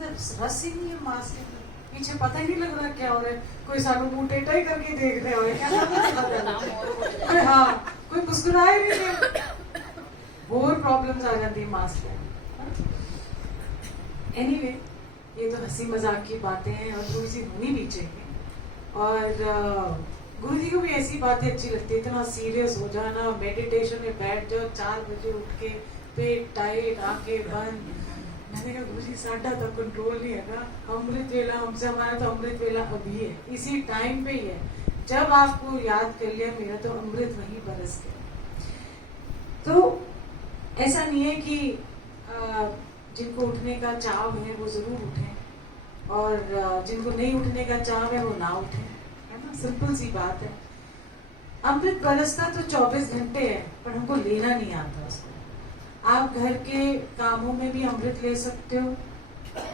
अंदर रस ही नहीं है मांस के अंदर, पीछे पता ही नहीं लग रहा क्या हो रहा है, कोई सानू मुंह टेढ़ा ही करके देख रहे हो क्या कोई, हाँ कोई मुस्कुराए भी नहीं, और प्रॉब्लम्स आ जाती है मांस के। एनीवे ये तो हंसी मजाक की बातें हैं और थोड़ी सी होनी भी चाहिए। और गुरु जी को भी ऐसी बातें अच्छी लगती है, इतना सीरियस हो जाना, मेडिटेशन में बैठ जाओ 4 बजे उठ के, पेट टाइट, आंखें बंद। मैंने कहा गुरु जी साढ़ा तक कंट्रोल नहीं है ना, अमृत वेला हमसे, हमारा तो अमृत वेला अभी है, इसी टाइम पे ही है, जब आपको याद कर लिया मेरा तो अमृत वहीं बरस गया। तो ऐसा नहीं है कि जिनको उठने का चाव है वो जरूर उठें, और जिनको नहीं उठने का चाव है वो ना उठें, है ना, सिंपल सी बात है। अमृत बरसता तो 24 घंटे है, पर हमको लेना नहीं आता उसको। आप घर के कामों में भी अमृत ले सकते हो,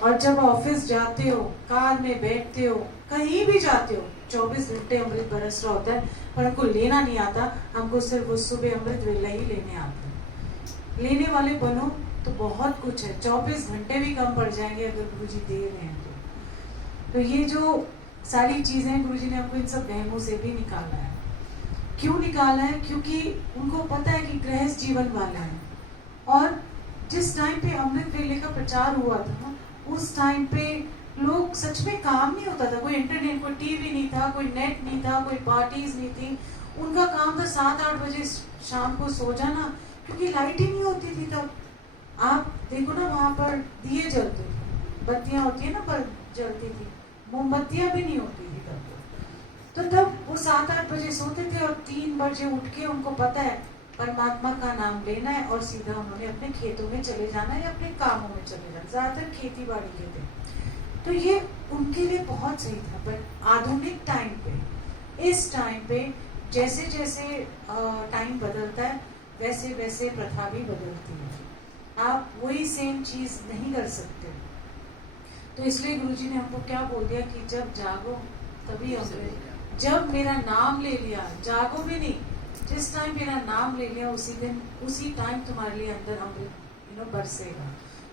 और जब ऑफिस जाते हो, कार में बैठते हो, कहीं भी जाते हो, 24 घंटे अमृत बरस रहा होता है, पर हमको लेना नहीं आता। हमको सिर्फ वो सुबह अमृत वेला ही लेने आता है। लेने वाले बनो तो बहुत कुछ है, 24 घंटे भी कम पड़ जाएंगे अगर गुरुजी दे रहे हैं तो ये जो सारी चीजें हैं गुरुजी ने हमको इन सब वहमों से भी निकाला है। क्यों निकाला है? क्योंकि उनको पता है कि गृहस्थ जीवन वाले हैं, और जिस टाइम पे अमृत वेले का प्रचार हुआ था ना, उस टाइम पे लोग सच में काम नहीं होता था, कोई इंटरनेट, कोई टीवी नहीं था, कोई नेट नहीं था, कोई पार्टीज नहीं थी। उनका काम था 7-8 बजे शाम को सो जाना, क्योंकि लाइट ही नहीं होती थी तब। आप देखो ना वहां पर दिए जलते थे, बत्तियां होती है ना पर जलती थी, मोमबत्तियां भी नहीं होती थी तब। तो तब वो 7-8 बजे सोते थे, और 3 बजे उठ के उनको पता है परमात्मा का नाम लेना है, और सीधा उन्होंने अपने खेतों में चले जाना है या अपने कामों में चले जाना, ज्यादातर खेती बाड़ी के थे। तो ये उनके लिए बहुत सही था। पर आधुनिक टाइम पे, इस टाइम पे जैसे जैसे टाइम बदलता है वैसे वैसे प्रथा भी बदलती है, आप वही सेम चीज नहीं कर सकते। तो इसलिए गुरुजी ने हमको क्या बोल दिया कि जब जागो तभी अमृत, जब मेरा नाम ले लिया, जागो भी नहीं, जिस टाइम मेरा नाम ले लिया उसी दिन, उसी टाइम तुम्हारे लिए अंदर अमृत बरसेगा।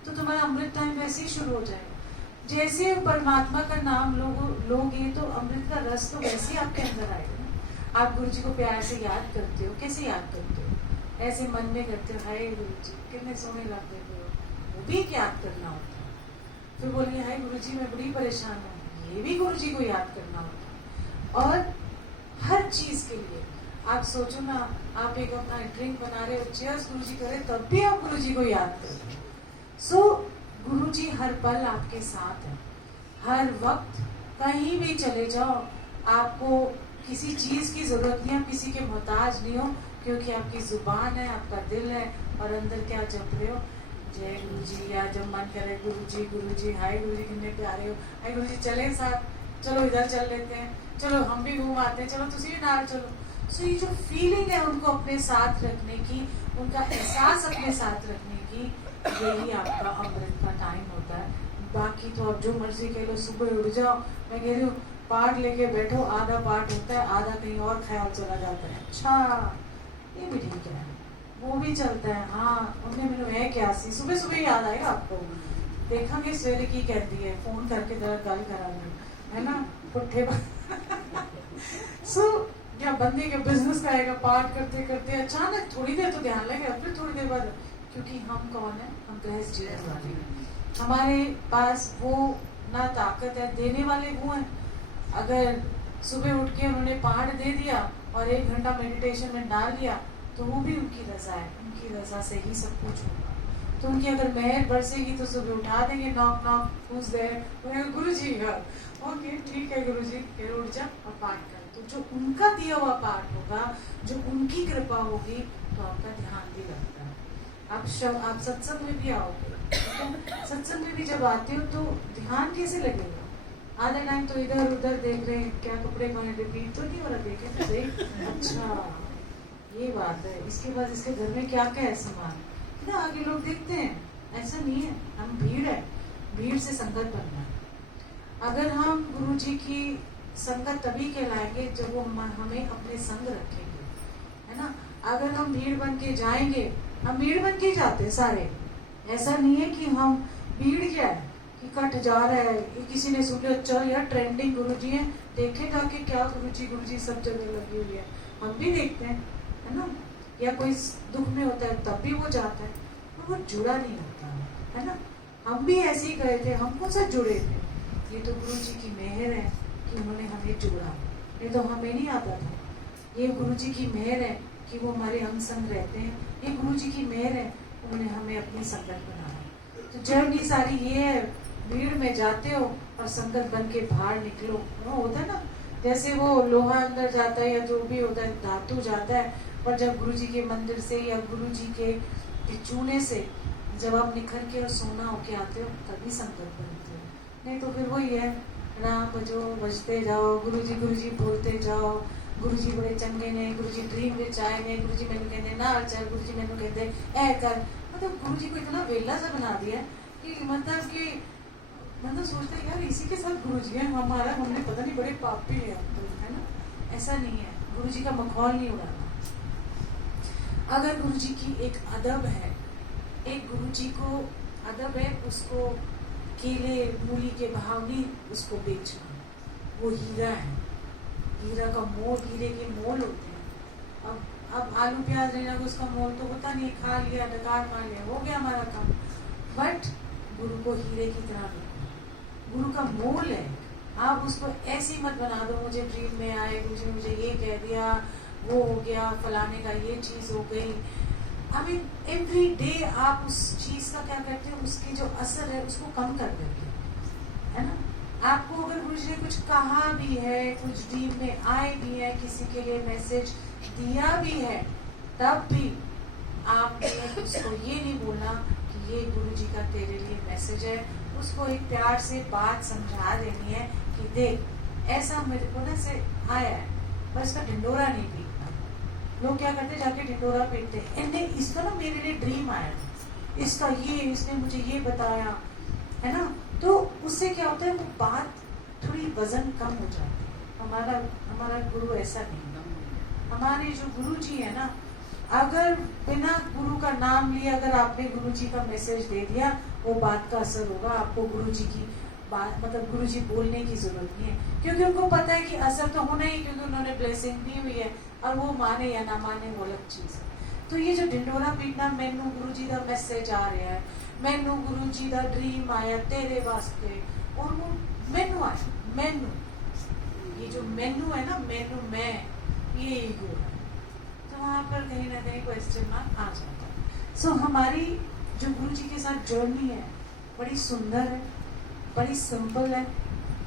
तो तुम्हारा अमृत टाइम वैसे ही शुरू हो जाएगा। जैसे परमात्मा का नाम लोगे तो अमृत का रस तो वैसे ही आपके अंदर आएगा ना। आप गुरुजी को प्यार से याद करते हो, कैसे याद करते हो? ऐसे मन में करते हो, हाय गुरुजी कितने सोने लगते हो, वो भी याद करना होता है। फिर बोलिए हाय गुरुजी मैं बड़ी परेशान हूँ, ये भी गुरुजी को याद करना होता है। और हर चीज के लिए आप सोचो ना, आप एक अपना ड्रिंक बना रहे हो, चीयर्स गुरुजी करे, तब भी आप गुरुजी को याद करो। सो गुरुजी हर पल आपके साथ है, हर वक्त कहीं भी चले जाओ, आपको किसी चीज की जरूरत नहीं है, आप किसी के मोहताज नहीं हो, क्योंकि आपकी जुबान है, आपका दिल है, और अंदर क्या जप रहे हो, जय गुरुजी, या जब मन करे गुरुजी, हाय गुरुजी कितने प्यारे हो, हाय गुरुजी चले साथ, चलो इधर चल लेते हैं, चलो हम भी घूम आते हैं, चलो तुसी भी नाल चलो। सो ये जो फीलिंग है उनको अपने साथ रखने की, उनका एहसास अपने साथ रखने की, यही आपका अमृत का टाइम होता है। बाकी तो आप जो मर्जी कह लो, सुबह उठ जाओ, मैं कह रही हूँ पाठ लेके बैठो, आधा पाठ होता है, आधा कहीं और ख्याल चला जाता है, अच्छा ये भी ठीक है, वो भी चलता है, हाँ उन्हें मैंने है क्या सी, सुबह सुबह याद आएगा आपको, देखा कि सवेरे की कहती है, फोन करके जरा गल करा है ना, पुट्ठे सो या बंदे के बिजनेस का आएगा, पाठ करते करते अचानक थोड़ी देर तो ध्यान लगेगा, फिर थोड़ी देर बाद, क्योंकि हम कौन है, हम गृहस्थ जीवन वाले हैं, हमारे पास वो ना ताकत है, देने वाले वो हैं। अगर सुबह उठ के उन्होंने पाठ दे दिया और 1 घंटा मेडिटेशन में डाल दिया, तो वो भी उनकी रजा है, उनकी रजा से ही सब कुछ होगा। तो उनकी अगर मेहर बरसेगी तो सुबह उठा देंगे, नॉक नॉक who's there, गुरुजी है, ओके ठीक है गुरुजी, फिर उठ जा और पाठ कर। तो जो उनका दिया हुआ पाठ होगा, जो उनकी कृपा होगी, तो आपका ध्यान भी लगता है। आप सत्संग में भी आओगे, सत्संग में भी जब आते हो तो ध्यान कैसे लगेगा? आधा टाइम तो इधर उधर देख रहे हैं, क्या कपड़े पहने, रिपीट तो नहीं हो रहा, देखे तो देख, अच्छा ये बात है, इसके बाद इसके घर में क्या क्या है सामान ना, आगे लोग देखते हैं, ऐसा नहीं है। हम भीड़ है, भीड़ से संगत बनना है। अगर हम गुरु जी की संगत तभी कहलाएंगे जब वो हमें अपने संग रखेंगे, है ना। अगर हम भीड़ बन के जाएंगे, हम भीड़ बन के जाते सारे, ऐसा नहीं है कि हम भीड़ क्या है इकट्ठ जा रहा है, ये किसी ने सुन लिया, चल यार ट्रेंडिंग गुरुजी हैं, देखे जाके क्या गुरुजी सब जगह लगी हुई है। हम भी देखते हैं, है ना, या कोई दुख में होता है तब भी वो जाता है, तो वो जुड़ा नहीं होता है ना। हम भी ऐसे ही गए थे, हम कौन सा जुड़े थे, ये तो गुरुजी की मेहर है कि उन्होंने हमें जोड़ा, ये तो हमें नहीं आता था। ये गुरुजी की मेहर है कि वो हमारे अंग संग रहते हैं, ये गुरुजी की मेहर है उन्होंने हमें अपनी संगत बनाया। तो जर्नी सारी ये है, भीड़ में जाते हो और संगत बन के बाहर निकलो। वो होता है ना, जैसे वो लोहा अंदर जाता है या जो भी होता है, धातु जाता है, पर जब गुरुजी के मंदिर से या गुरुजी के चूने से जब आप निखर के और सोना होके आते हो तभी संगत बनते हो, नहीं तो फिर वही है, राम बजो बजते जाओ, गुरुजी बोलते जाओ, गुरुजी बड़े चंगे ने, गुरुजी ड्रीम विच आए ने, गुरुजी मैनू कहते ना चल, गुरुजी मैनू कहते ऐ कर। मतलब गुरुजी को इतना वेला सा बना दिया कि मतलब सोचते हैं यार इसी के साथ गुरुजी है हमारा, हमने पता नहीं बड़े पापी है तो, है ना। ऐसा नहीं है, गुरुजी का मखौल नहीं उड़ाना। अगर गुरुजी की एक अदब है, एक गुरुजी को अदब है, उसको केले मूली के भाव नहीं उसको बेचना, वो हीरा है, हीरा का मोल, हीरे के मोल होते हैं। अब आलू प्याज लेना को उसका मोल तो होता नहीं, खा लिया डकार मार लिया, हो गया हमारा काम। बट गुरु को हीरे की तरह रखो, गुरु का मोल है। आप उसको ऐसी मत बना दो, मुझे ड्रीम में आए, मुझे ये कह दिया, वो हो गया, फलाने का ये चीज हो गई। आई मीन एवरी डे आप उस चीज का क्या करते हो, उसकी जो असर है उसको कम कर देते हो, है ना। आपको अगर गुरुजी ने कुछ कहा भी है, कुछ ड्रीम में आए भी है, किसी के लिए मैसेज दिया भी है, तब भी आपने उसको ये नहीं बोलना कि ये गुरुजी का तेरे लिए मैसेज है। उसको एक प्यार से बात समझा देनी है कि देख ऐसा मेरे को ना से आया है, पर इसका ढिंडोरा नहीं पीटना। लोग क्या करते जाके ढिंडोरा पीटते हैं, इसका ना मेरे लिए ड्रीम आया, इसका ये, इसने मुझे ये बताया, है ना। तो उससे क्या होता है, वो बात थोड़ी वजन कम हो जाती है। हमारा गुरु ऐसा नहीं, हमारे जो गुरु जी है ना, अगर बिना गुरु का नाम लिए अगर आपने गुरु जी का मैसेज दे दिया, वो बात का असर होगा। आपको गुरु जी की बात मतलब गुरु जी बोलने की जरूरत नहीं है, क्योंकि उनको पता है कि असर तो होना ही, क्योंकि उन्होंने ब्लेसिंग दी हुई है। और वो माने या ना माने वो अलग चीज है। तो ये जो ढिंडोरा पीटना, मैनू गुरु जी का मैसेज आ रहा है, मैनू गुरु जी का ड्रीम आया तेरे वास्ते, और वो मैनू आया, मैनू, ये जो मैनू है ना, मैनू मैं, ये ईगो है। तो वहाँ पर कहीं ना कहीं क्वेश्चन मार्क आ जाता है। सो हमारी जो गुरु जी के साथ जर्नी है बड़ी सुंदर है, बड़ी सिंपल है,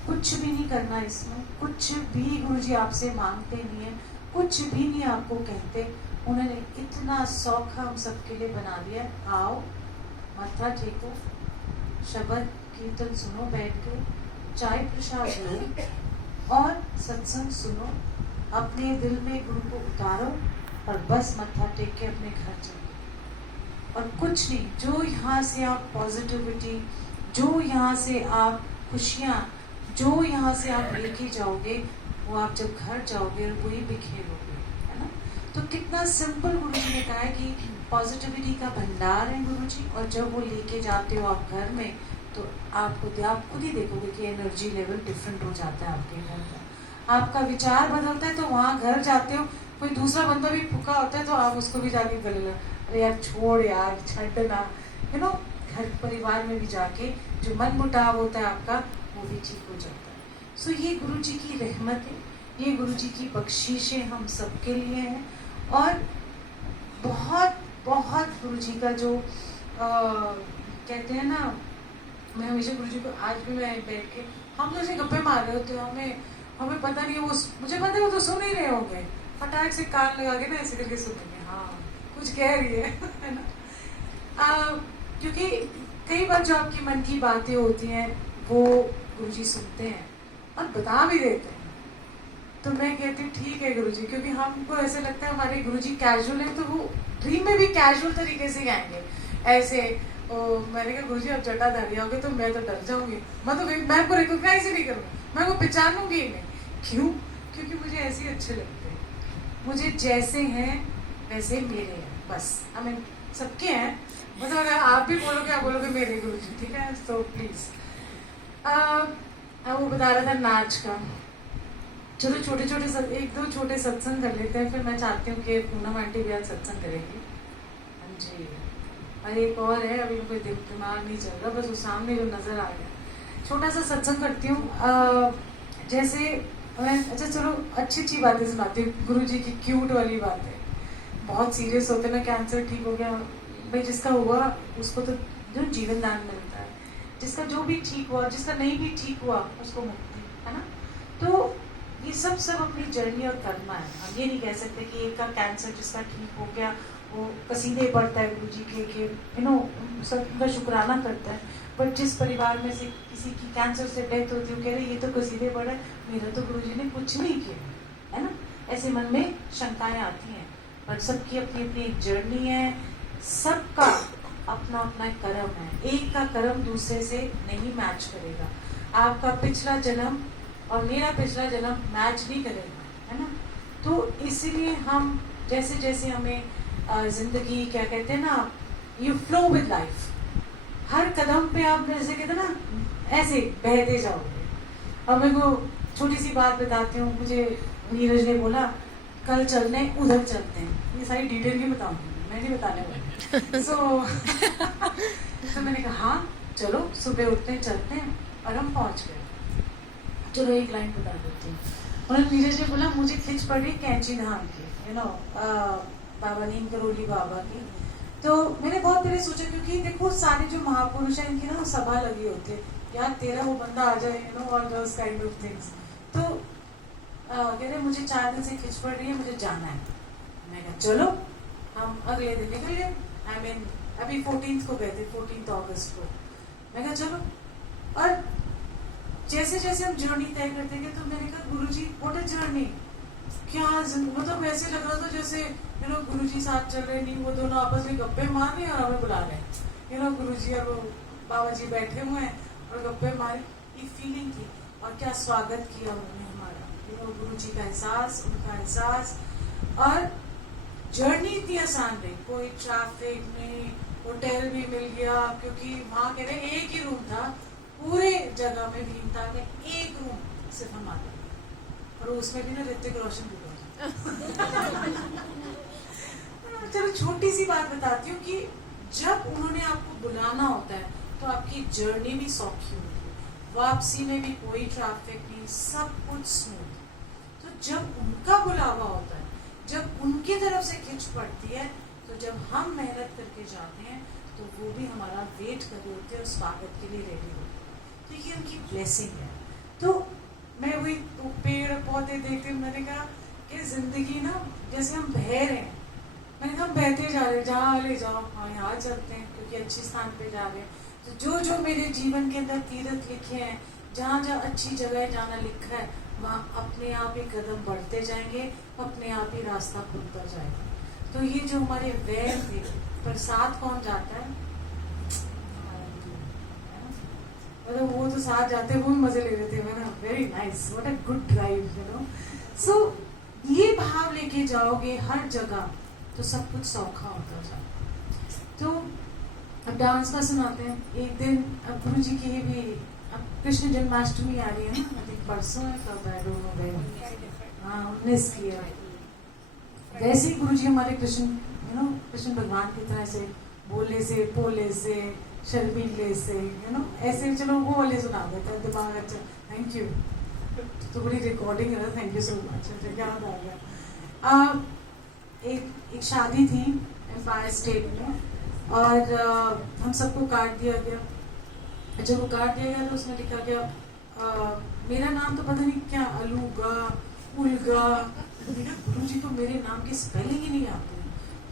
कुछ भी नहीं करना इसमें, कुछ भी गुरु जी आपसे मांगते नहीं है, कुछ भी नहीं आपको कहते। उन्होंने इतना सौखा हम सबके लिए बना दिया। आओ, माथा टेको, शब्द कीर्तन सुनो बैठ के, चाय प्रसाद लो और सत्संग सुनो, अपने दिल में गुरु को उतारो और बस मत्था टेक के अपने घर चलो। और कुछ नहीं, जो यहाँ से आप पॉजिटिविटी, जो यहाँ से आप खुशियाँ, जो यहाँ से आप लेके जाओगे, वो आप जब घर जाओगे वही बिखेरोगे, है ना। तो कितना सिंपल गुरु जी ने कहा है कि पॉजिटिविटी का भंडार है गुरु जी, और जब वो लेके जाते हो आप घर में, तो आप खुद ही देखोगे कि एनर्जी लेवल डिफरेंट हो जाता है आपके घर का। आपका विचार बदलता है, तो वहाँ घर जाते हो, कोई दूसरा बंदा भी भूखा होता है तो आप उसको भी जाके गले लो, अरे यार छोड़ यार, छड़ना, यू नो। घर परिवार में भी जाके जो मन मुटाव होता है आपका, वो भी ठीक हो जाता है। सो ये गुरु जी की रहमत है, ये गुरु जी की बख्शीशें हम सबके लिए हैं। और बहुत बहुत गुरु जी का जो कहते हैं ना, मैं हमेशा गुरु जी को, आज भी मैं बैठ के, हम तो ऐसे गप्पे मार रहे होते हैं, हमें पता नहीं, वो मुझे पता है वो तो सुन ही रहे होंगे, फटाक से कान लगा के ना ऐसे करके सुनेंगे, हाँ कुछ कह रही है ना। क्योंकि कई बार जो आपकी मन की बातें होती हैं वो गुरुजी सुनते हैं और बता भी देते हैं। तो मैं कहती हूँ ठीक है गुरुजी, क्योंकि हमको ऐसे लगता है हमारे गुरुजी कैजुअल हैं, तो वो ड्रीम में भी कैजुअल तरीके से आएंगे ऐसे। मैंने कहा गुरुजी आप जटाधारी आओगे तो मैं तो डर जाऊंगी, मैं आपको रिकॉग्नाइज ही नहीं करूँगा, मैं वो पहचानूंगी ही नहीं। क्यों? क्योंकि मुझे ऐसे ही अच्छे लगते हैं, मुझे जैसे हैं वैसे मेरे हैं, बस। सबके हैं, मतलब अगर आप भी बोलोगे, आप बोलोगे मेरे गुरुजी, ठीक है, तो प्लीज वो बता रहा था नाच का। चलो छोटे छोटे एक दो छोटे सत्संग कर लेते हैं, फिर मैं चाहती हूँ कि पूनम आंटी भी आज सत्संग करेगी। हाँ जी, और एक और है, अभी मुझे दिमाग नहीं चल रहा, बस वो सामने जो नजर आ गया। छोटा सा सत्संग करती हूँ। जैसे मैं, अच्छा चलो अच्छी अच्छी बातें सुनाती हूँ। गुरु जी की क्यूट वाली बात है। बहुत सीरियस होते ना, कैंसर ठीक हो गया भाई, जिसका हुआ उसको तो जो जीवन दान मिलता है, जिसका जो भी ठीक हुआ, जिसका नहीं भी ठीक हुआ उसको मुक्ति, है ना। तो ये सब अपनी जर्नी और करना है। हम ये नहीं कह सकते कि एक का कैंसर जिसका ठीक हो गया वो कसीदे पढ़ता है गुरु जी के सबका शुक्राना करता है। बट जिस परिवार में से किसी की कैंसर से डेथ होती है, कह रहे ये तो कसीदे पढ़ा है, मेरा तो गुरु जी ने कुछ नहीं किया, है ना। ऐसे मन में शंकाएं आती हैं, पर सबकी अपनी अपनी एक जर्नी है, सबका अपना अपना एक कर्म है। एक का कर्म दूसरे से नहीं मैच करेगा। आपका पिछला जन्म और मेरा पिछला जन्म मैच नहीं करेगा, है ना। तो इसीलिए हम जैसे जैसे हमें जिंदगी क्या कहते हैं ना, यू फ्लो विद लाइफ। हर कदम पे आप जैसे कहते हैं ना, ऐसे बहते जाओगे। अब मेरे को छोटी सी बात बताती हूँ। मुझे नीरज ने बोला कल चलने, उधर चलते हैं। ये सारी डिटेल नहीं बताऊंगी, मैं नहीं बताने वाली। तो मैंने कहा हाँ चलो, सुबह उठते हैं चलते हैं, और हम पहुंच गए। चलो एक लाइन बता देती हूँ। और नीरज ने बोला मुझे खिंच पड़ी कैंची धाम की, बाबा नीम करोली बाबा की। तो मैंने बहुत पहले सोचा, क्योंकि देखो सारे जो महापुरुष हैं इनकी ना सभा लगी होती है, यार तेरा वो बंदा आ जाए, all those kind of things. तो कह रहे मुझे 4 दिन से खिंच पड़ रही है, मुझे जाना है। मैं कहा चलो, हम अगले दिन निकल गए। अभी 14th को गए थे, 14 अगस्त को। मैं कहा चलो, और जैसे जैसे हम जर्नी तय करते गए, तो मैंने कहा गुरुजी व्हाट अ जर्नी। क्या मतलब ऐसे लग रहा था जैसे गुरुजी साथ चल रहे, नहीं वो दोनों आपस में गप्पे मार रहे हैं और हमें बुला रहे हैं। गुरुजी और वो बाबा जी बैठे हुए हैं और गप्पे मारी, एक फीलिंग थी। और क्या स्वागत किया उन्होंने हमारा, गुरुजी का एहसास, उनका एहसास। और जर्नी इतनी आसान रही, कोई ट्रैफिक नहीं, होटल भी मिल गया, क्योंकि वहाँ कह रहे एक ही रूम था पूरे जगह में, भीमताल में एक रूम सिर्फ हमारा, और उसमें भी ना ऋतिक रोशन भी चलो छोटी सी बात बताती हूँ कि जब उन्होंने आपको बुलाना होता है तो आपकी जर्नी भी सौखी होती है, वापसी में भी कोई ट्रैफिक नहीं, सब कुछ स्मूथ। तो जब उनका बुलावा होता है, जब उनकी तरफ से खिंच पड़ती है, तो जब हम मेहनत करके जाते हैं तो वो भी हमारा वेट कर रहे होते हैं और स्वागत के लिए रेडी होते हैं। तो ये उनकी ब्लेसिंग है। तो मैं वही तो पेड़ पौधे देखते, मैंने कहा कि जिंदगी ना जैसे हम बह रहे हैं, मैंने कहा हम बहते जा रहे हैं, जहाँ ले जाओ, हाँ यहाँ चलते हैं क्योंकि अच्छे स्थान पे जा रहे हैं। तो जो जो मेरे जीवन के अंदर तीर्थ लिखे हैं, जहाँ जहाँ अच्छी जगह जाना लिखा है, वहाँ अपने आप ही कदम बढ़ते जाएंगे, अपने आप ही रास्ता खुलता जाएगा। तो ये जो हमारे वैर थे, पर साथ कौन जाता है, मतलब वो तो साथ जाते हैं, वो भी मजे ले रहे थे। मैंने very nice, what a good drive, so ये भाव लेके जाओगे हर जगह तो सब कुछ सौखा होता जाए। तो अब डांस का सुनाते हैं। एक दिन अब गुरु जी की भी, अब कृष्ण जन्माष्टमी आ रही है ना, परसों है, कब है, 19 की है। वैसे ही गुरु जी हमारे कृष्ण कृष्ण भगवान की तरह से बोले से, पोले से, शर्मीले से, ऐसे चलो वो वाले सुना देते हैं, दिमाग अच्छा। थैंक यू, तो बड़ी रिकॉर्डिंग है, थैंक यू सो मच, याद आ गया। एक शादी थी एम्पायर स्टेट में, और हम सबको कार्ड दिया गया। जब वो कार्ड दिया गया तो उसमें लिखा गया मेरा नाम तो पता नहीं क्या, अलूगा, उलगा। गुरु जी को मेरे नाम की स्पेलिंग ही नहीं आती है।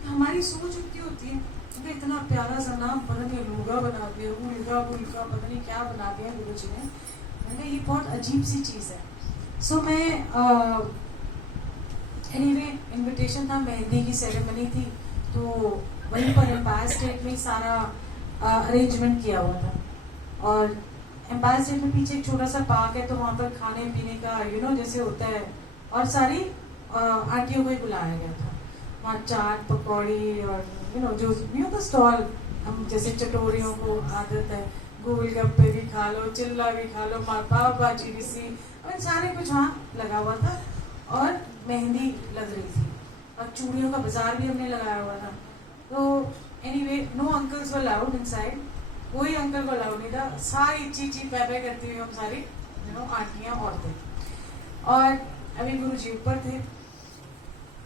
हमारी सोच उतनी होती है, इतना प्यारा सा नाम पता नहीं अलूगा बना दिया, उलगा उलगा पता नहीं क्या बना दिया गुरु जी ने। मैंने ये बहुत अजीब सी चीज़ है। सो मैं एनीवे इनविटेशन था, मेहंदी की सेरेमनी थी, तो वहीं पर एम्पायर स्टेट में सारा अरेंजमेंट किया हुआ था। और एम्पायर स्टेट में पीछे एक छोटा सा पार्क है, तो वहाँ पर खाने पीने का जैसे होता है, और सारी आंटियों को ही बुलाया गया था। वहाँ चाट पकौड़ी और जो भी होता स्टॉल, हम जैसे चटोरियों को आदत है गोलगप्पे भी खा लो, चिल्ला भी खा लो, पाव भाजी भी सी, और सारे कुछ वहाँ लगा हुआ था और मेहंदी लग रही थी और चूड़ियों का बाजार भी हमने लगाया हुआ था। तो anyway no uncles were allowed inside, कोई अंकल को अलाउड नहीं था। सारी चीची पै करती हुई हम सारी आंटियाँ औरतें, और अभी गुरुजी ऊपर थे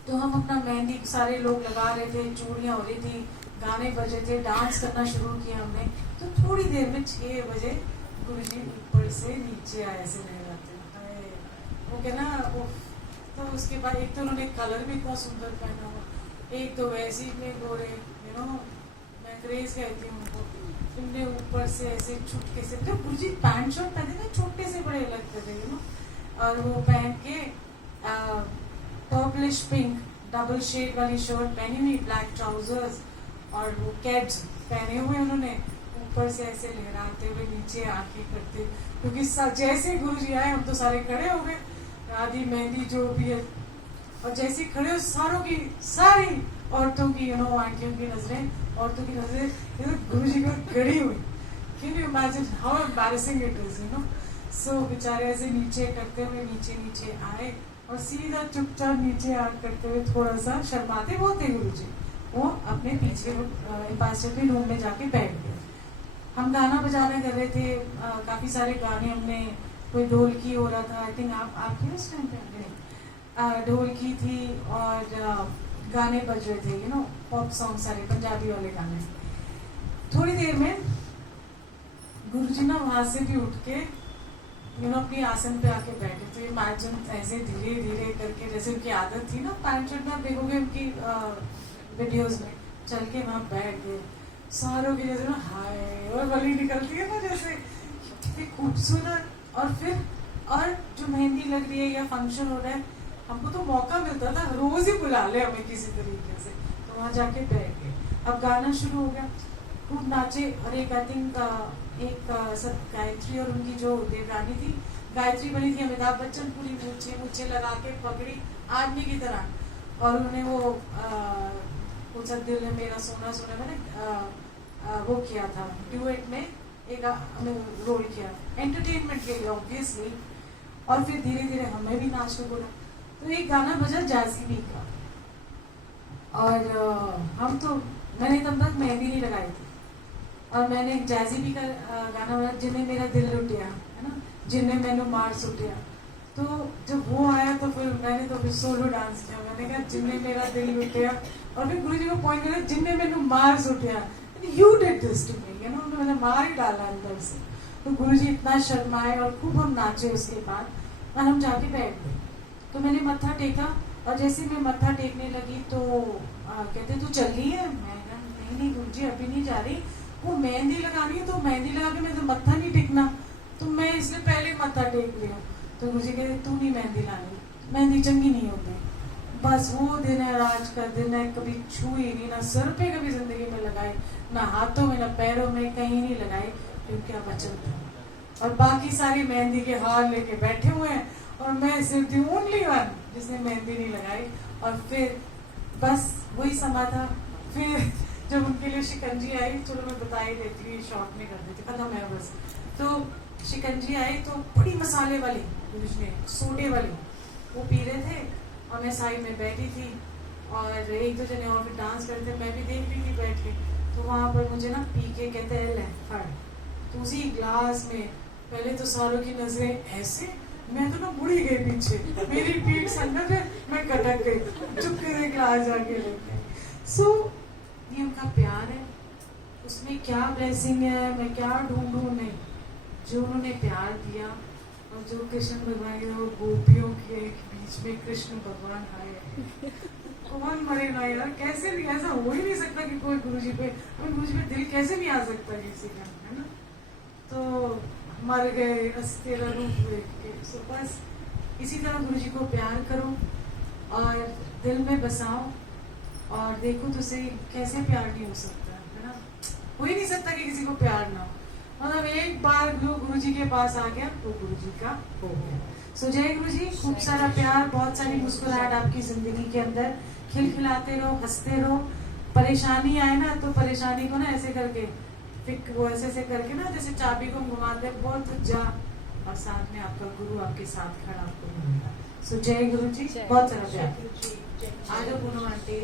तो हम अपना मेहंदी सारे लोग लगा रहे थे, चूड़ियाँ हो रही थी, गाने बजे थे, डांस करना शुरू किया हमने। तो थोड़ी देर में 6 बजे गुरुजी ऊपर से नीचे आए ऐसे लहराते, वो क्या ना वो। तो उसके बाद एक तो उन्होंने कलर भी इतना सुंदर पहना हुआ, एक तो वैसे ही इतने गोरे, मैं क्रेज कहती हूँ उनको। तुमने ऊपर से ऐसे छुटके से, तो गुरुजी पैंट शर्ट पहनते थे, छोटे से बड़े लगते थे और वो पहन के पर्पलिश पिंक डबल शेड वाली शर्ट पहनी हुई, ब्लैक ट्राउजर्स और वो कैट्स पहने हुए उन्होंने, ऊपर से ऐसे लहराते हुए नीचे आके करते, क्योंकि जैसे गुरुजी आए हम तो सारे खड़े हो गए, आधी मेहंदी जो भी है, और जैसे खड़े हो सारों की सारी औरतों की आंटियों की नजरें, औरतों की नजरें गुरुजी को गड़ी हुई। Can you imagine how embarrassing it is, so बेचारे ऐसे नीचे करते हुए नीचे आए और सीधा चुपचाप नीचे आग करते हुए थोड़ा सा शर्माते बहुत थे गुरुजी, वो अपने पीछे एम्बेसडर रूम में जाके बैठ गए। हम गाना बजाना कर रहे थे, काफी सारे गाने हमने, कोई ढोलकी हो रहा था, आई थिंक आप थे उस टाइम पे, ढोलकी थी और गाने बज रहे थे, पॉप सॉन्ग सारे पंजाबी वाले गाने। थोड़ी देर में गुरुजी ना वहां से भी उठ के अपनी आसन पे आके बैठे। तो इमेजिन ऐसे धीरे धीरे करके, जैसे उनकी आदत थी ना, पैंट शर्ट में आप देखोगे उनकी वीडियोस में, चल के वहां बैठ गए। सारों की जैसे ना हाय और बली निकलती है ना, जैसे कितनी खूबसूरत। और फिर और जो मेहंदी लग रही है या फंक्शन हो रहा है, हमको तो मौका मिलता था रोज ही बुला ले हमें किसी तरीके से, तो वहां जाके बैठ गए। अब गाना शुरू हो गया, खूब नाचे। और एक आई थिंक सब गायत्री और उनकी जो देवरानी थी, गायत्री बनी थी अमिताभ बच्चन, पूरी मूछे लगा के पगड़ी आदमी की तरह, और उन्होंने वो दिल है मेरा सोना सोना, मैंने वो किया था ड्यूएट में, एक रोल किया एंटरटेनमेंट के लिए ऑब्वियसली। और फिर धीरे धीरे हमें भी नाचने बोला, तो एक गाना बजा जैज़ी बी का, और हम तो, मैंने तब तक मेहंदी नहीं लगाई थी, और मैंने एक जैज़ी बी का गाना बजा, जिन्हें मेरा दिल लुटिया, है ना, जिन्हें मैंने मार सुटिया। तो जब वो आया तो फिर मैंने तो फिर सोलो डांस किया, मैंने कहा जिन्हें मेरा दिल लुटिया, और फिर गुरुजी को पॉइंट करा जिन्हें मैंने मार सुटिया, you did this to me, मैंने मार ही डाला अंदर से। तो गुरुजी इतना शर्माए और खूब हम नाचे उसके बाद, और हम जाके बैठ गए। तो मैंने मत्था टेका, और जैसे मैं मत्था टेकने लगी तो कहते तू चल रही है? मैं नहीं गुरुजी अभी नहीं जा रही, वो मेहंदी लगानी है, तो मेहंदी लगा के मैं तो मत्था नहीं टेकना, तो मैं इसलिए पहले मत्था टेक लिया। तो गुरुजी कहते तू नहीं मेहंदी लानी, मेहंदी चंगी नहीं होती। बस वो दिन है, आज का दिन है, कभी छुई नहीं, ना सर पे कभी जिंदगी में लगाई, ना हाथों में, ना पैरों में, कहीं नहीं लगाई, क्योंकि क्या वचन था। और बाकी सारी मेहंदी के हार लेके बैठे हुए हैं, और मैं सिर्फ दी ओनली वन जिसने मेहंदी नहीं लगाई। और फिर बस वही समा था। फिर जब उनके लिए शिकंजी आई, चलो मैं बता ही देती हूँ, शॉर्ट नहीं कर देती, खत्म है बस। तो शिकंजी आई तो बड़ी मसाले वाली, सोडे वाली, वो पी रहे थे, और मैं साइड में बैठी थी, और एक दो जने और भी डांस करते, मैं भी देख रही थी बैठ के। तो वहाँ पर मुझे ना पी के कहते हैं ले फड़, तो उसी ग्लास में पहले तो सारों की नजरें ऐसे, मैं तो ना मुड़ी गई पीछे, मेरी पीठ संकट है, मैं कटक गई, चुपके से ग्लास जाके लेके। सो ये उनका प्यार है, उसमें क्या ब्लेसिंग है, मैं क्या ढूंढूं, नहीं, जो उन्होंने प्यार दिया। और जो कृष्ण भगवान के गोपियों के बीच में कृष्ण भगवान आए, कौन मरे ना यार, कैसे भी ऐसा हो ही नहीं सकता कि कोई गुरुजी पे दिल कैसे भी आ सकता है किसी का, है ना। तो मर गए तेरा रूप देख के। सो बस इसी तरह गुरुजी को प्यार करो और दिल में बसाओ, और देखो तो सही कैसे प्यार नहीं हो सकता, है ना। हो ही नहीं सकता कि किसी को प्यार ना हो, मतलब एक बार गुरुजी के पास आ गया तो गुरुजी का हो गया। सो जय गुरुजी, खूब सारा प्यार, बहुत सारी मुस्कुराहट आपकी जिंदगी के अंदर, खिलखिलाते रहो, हंसते रहो। परेशानी आए ना तो परेशानी को ना ऐसे करके फिक वो ऐसे करके ना, जैसे चाबी को हम घुमाते हैं, बहुत जा, और साथ में आपका गुरु आपके साथ खड़ा आपको घुमाता है। सो जय गुरु जी, बहुत सारा प्यार। आज पूनम आंटी